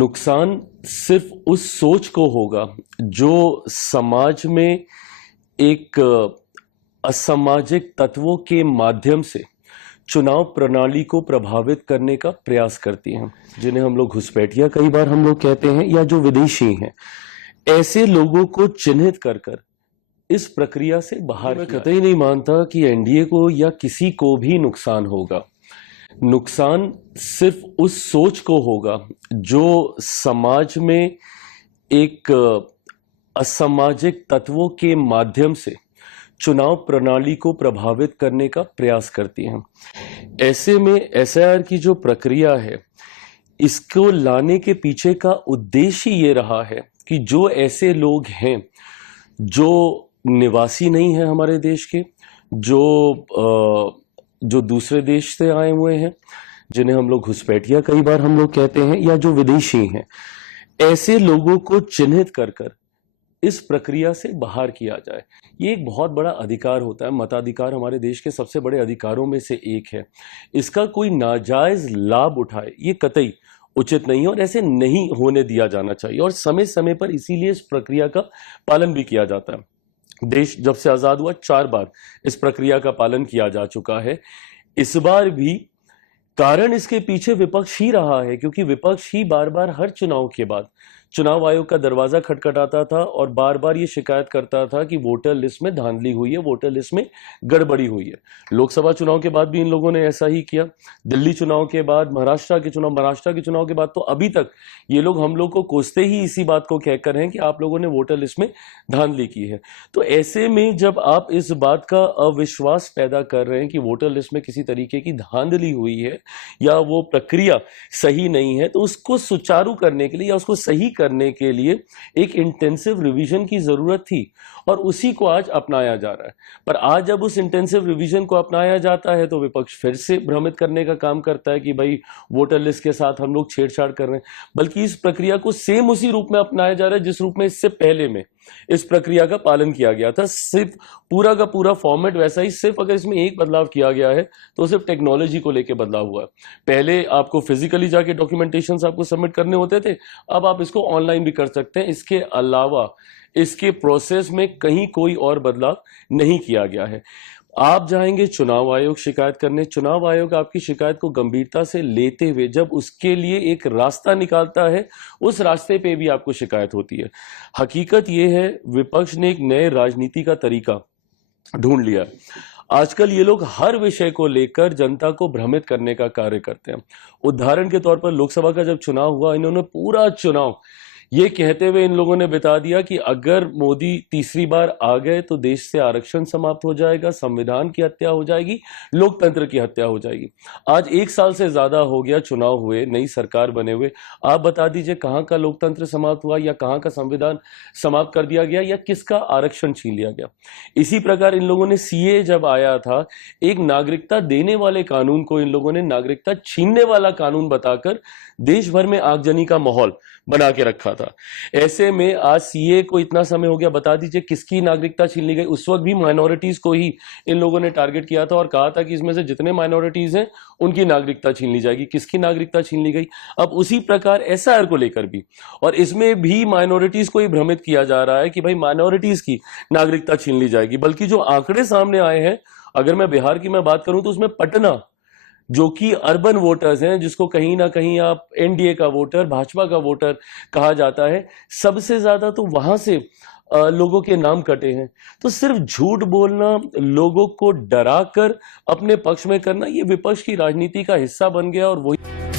नुकसान सिर्फ उस सोच को होगा जो समाज में एक असामाजिक तत्वों के माध्यम से चुनाव प्रणाली को प्रभावित करने का प्रयास करती हैं, जिन्हें हम लोग घुसपैठिया कई बार हम लोग कहते हैं, या जो विदेशी हैं। ऐसे लोगों को चिन्हित कर कर इस प्रक्रिया से बाहर मैं कतई नहीं मानता कि एनडीए को या किसी को भी नुकसान होगा। नुकसान सिर्फ उस सोच को होगा जो समाज में एक असामाजिक तत्वों के माध्यम से चुनाव प्रणाली को प्रभावित करने का प्रयास करती हैं। ऐसे में एसआईआर की जो प्रक्रिया है, इसको लाने के पीछे का उद्देश्य ये रहा है कि जो ऐसे लोग हैं जो निवासी नहीं है हमारे देश के, जो दूसरे देश से आए हुए हैं, जिन्हें हम लोग घुसपैठिया कई बार हम लोग कहते हैं, या जो विदेशी हैं, ऐसे लोगों को चिन्हित कर कर इस प्रक्रिया से बाहर किया जाए। ये एक बहुत बड़ा अधिकार होता है। मताधिकार हमारे देश के सबसे बड़े अधिकारों में से एक है। इसका कोई नाजायज लाभ उठाए, ये कतई उचित नहीं है और ऐसे नहीं होने दिया जाना चाहिए। और समय समय पर इसीलिए इस प्रक्रिया का पालन भी किया जाता है। देश जब से आज़ाद हुआ 4 बार इस प्रक्रिया का पालन किया जा चुका है। इस बार भी कारण इसके पीछे विपक्ष ही रहा है, क्योंकि विपक्ष ही बार बार हर चुनाव के बाद चुनाव आयोग का दरवाजा खटखटाता था और बार बार ये शिकायत करता था कि वोटर लिस्ट में धांधली हुई है, वोटर लिस्ट में गड़बड़ी हुई है। लोकसभा चुनाव के बाद भी इन लोगों ने ऐसा ही किया, दिल्ली चुनाव के बाद, महाराष्ट्र के चुनाव के बाद, तो अभी तक ये लोग हम लोग को कोसते ही इसी बात को कहकर हैं कि आप लोगों ने वोटर लिस्ट में धांधली की है। तो ऐसे में जब आप इस बात का अविश्वास पैदा कर रहे हैं कि वोटर लिस्ट में किसी तरीके की धांधली हुई है या वो प्रक्रिया सही नहीं है, तो उसको सुचारू करने के लिए या उसको सही करने के लिए एक इंटेंसिव रिवीजन की जरूरत थी और उसी को आज अपनाया जा रहा है। पर आज जब उस इंटेंसिव रिवीजन को अपनाया जाता है तो विपक्ष फिर से भ्रमित करने का काम करता है कि भाई वोटर लिस्ट के साथ हम लोग छेड़छाड़ कर रहे हैं। बल्कि इस प्रक्रिया को सेम उसी रूप में अपनाया जा रहा है जिस रूप में इससे पहले में इस प्रक्रिया का पालन किया गया था। सिर्फ पूरा का पूरा फॉर्मेट वैसा ही, सिर्फ अगर इसमें एक बदलाव किया गया है तो सिर्फ टेक्नोलॉजी को लेकर बदलाव हुआ है। पहले आपको फिजिकली जाके डॉक्यूमेंटेशन आपको सबमिट करने होते थे, अब आप इसको ऑनलाइन भी कर सकते हैं। इसके अलावा इसके प्रोसेस में कहीं कोई और बदलाव नहीं किया गया है। आप जाएंगे चुनाव आयोग शिकायत करने, चुनाव आयोग आपकी शिकायत को गंभीरता से लेते हुए जब उसके लिए एक रास्ता निकालता है, उस रास्ते पे भी आपको शिकायत होती है। हकीकत यह है, विपक्ष ने एक नए राजनीति का तरीका ढूंढ लिया। आजकल ये लोग हर विषय को लेकर जनता को भ्रमित करने का कार्य करते हैं। उदाहरण के तौर पर लोकसभा का जब चुनाव हुआ, इन्होंने पूरा चुनाव ये कहते हुए इन लोगों ने बिता दिया कि अगर मोदी तीसरी बार आ गए तो देश से आरक्षण समाप्त हो जाएगा, संविधान की हत्या हो जाएगी, लोकतंत्र की हत्या हो जाएगी। आज 1 साल से ज्यादा हो गया चुनाव हुए, नई सरकार बने हुए। आप बता दीजिए कहां का लोकतंत्र समाप्त हुआ या कहां का संविधान समाप्त कर दिया गया या किसका आरक्षण छीन लिया गया। इसी प्रकार इन लोगों ने सीए जब आया था, एक नागरिकता देने वाले कानून को इन लोगों ने नागरिकता छीनने वाला कानून बताकर देश भर में आगजनी का माहौल बना के रखा था। ऐसे में आज सीए को इतना समय हो गया, बता दीजिए किसकी नागरिकता छीन ली गई। उस वक्त भी माइनॉरिटीज को ही इन लोगों ने टारगेट किया था और कहा था कि इसमें से जितने माइनॉरिटीज हैं उनकी नागरिकता छीन ली जाएगी। किसकी नागरिकता छीन ली गई? अब उसी प्रकार एसआईआर को लेकर भी, और इसमें भी माइनॉरिटीज को ही भ्रमित किया जा रहा है कि भाई माइनॉरिटीज की नागरिकता छीन ली जाएगी। बल्कि जो आंकड़े सामने आए हैं, अगर मैं बिहार की मैं बात करूं तो उसमें पटना, जो कि अर्बन वोटर्स हैं, जिसको कहीं ना कहीं आप एनडीए का वोटर, भाजपा का वोटर कहा जाता है, सबसे ज्यादा तो वहां से लोगों के नाम कटे हैं। तो सिर्फ झूठ बोलना, लोगों को डराकर अपने पक्ष में करना, ये विपक्ष की राजनीति का हिस्सा बन गया और वही